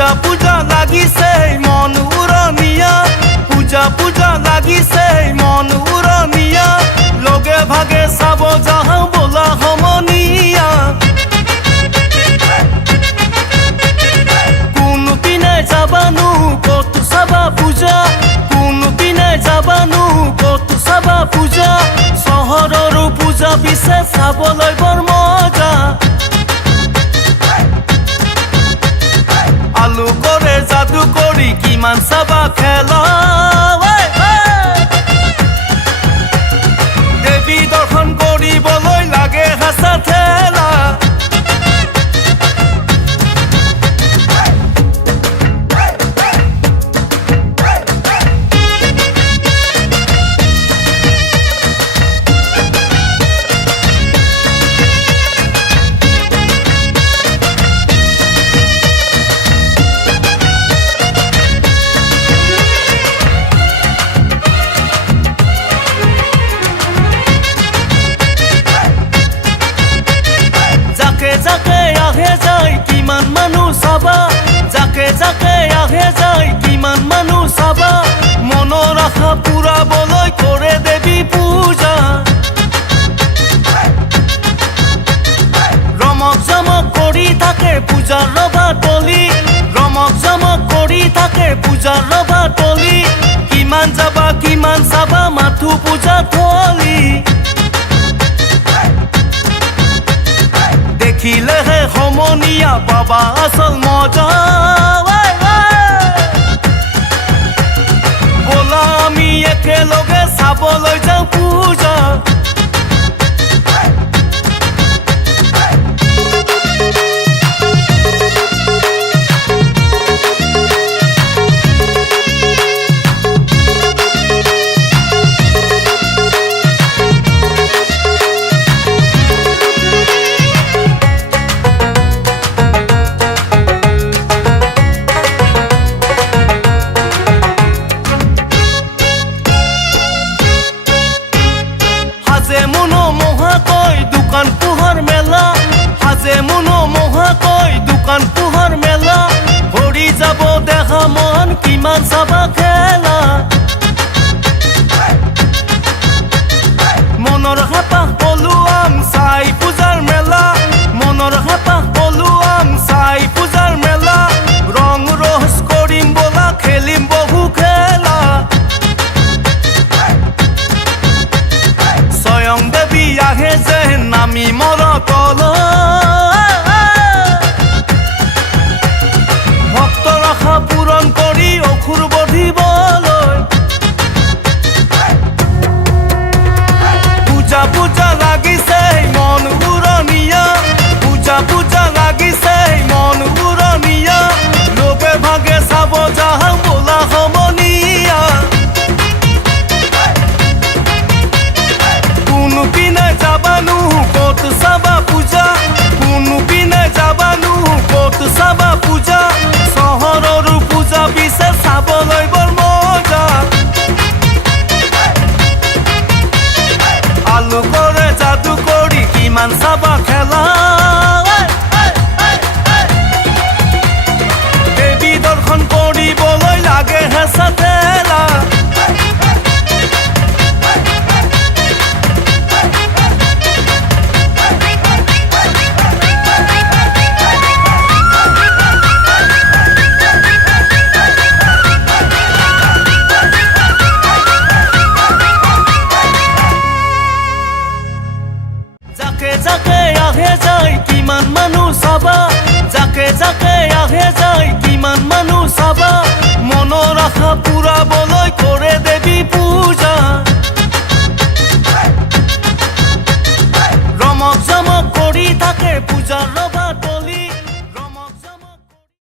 পূজা পূজা লাগিছে মন উৰণীয়া, পূজা পূজা লাগিছে মন উৰণীয়া, লগে ভাগে চাব যাওঁ বোলা সমনীয়া। কোনপিনে যাবানো ক'ত চাবা পূজা, কোনপিনে যাবানো ক'ত চাবা পূজা, চহৰৰো পূজা পিছে চাবলৈ বৰ মজা। আলু কৰে যাদু কৰি কিমান চাবা খেলা, দেৱী দৰ্শন কৰিবলৈ লাগে হেঁচা ঠেলা। যাকে আহে যায় কিমান মানুহ চাবা, যাকে যাকে আহে যায় কিমান মানুহ চাবা, মনৰ আশা পূৰাবলৈ কৰে দেৱী পূজা। ৰমক জমক কৰি থাকে পূজাৰ ৰভা তলি, ৰমক জমক কৰি থাকে পূজাৰ ৰভা তলি, কিমান যাবা কিমান চাবা মাথো পূজা থলি। দেখিলেহে সমনীয়া পাবা আচল মজা, ব'লা আমি একেলগে চাবলৈ যাওঁ পূজা। হাজে মনোমোহাকৈ দোকান পোহাৰ মেলা, হাজে মনোমোহাকৈ দোকান পোহাৰ মেলা, ভৰি যাব দেখা মন কিমান চাবা খেলা। মনৰ হেঁপাহ পলুৱাম চাই পূজাৰ মেলা, মনৰ হেঁপাহ পলুৱাম চাই পূজাৰ মেলা, ৰং ৰহচ কৰিম বোলা খেলিম বহু খেলা। স্বয়ং দেৱী আহে যেন নামি মৰ তলত, ভক্তৰ আশা পূৰণ কৰি অসুৰ বধিবলৈ। পূজা পূজা লাগিছে মন উৰণীয়া, পূজা পূজা লাগিছে মন উৰণীয়া, লগে ভাগে চাব যাওঁ বোলা সমনীয়া। কোনপিনে যাবানো ক'ত চাবা পূজা, কোনপিনে যাবানো ক'ত চাবা পূজা, চহৰৰো পূজা পিছে চাবলৈ বৰ মজা। আলু কৰে যাদু কৰি কিমান চাবা খেলা, দেৱী দৰ্শন কৰিবলৈ লাগে হেঁচা ঠেলা।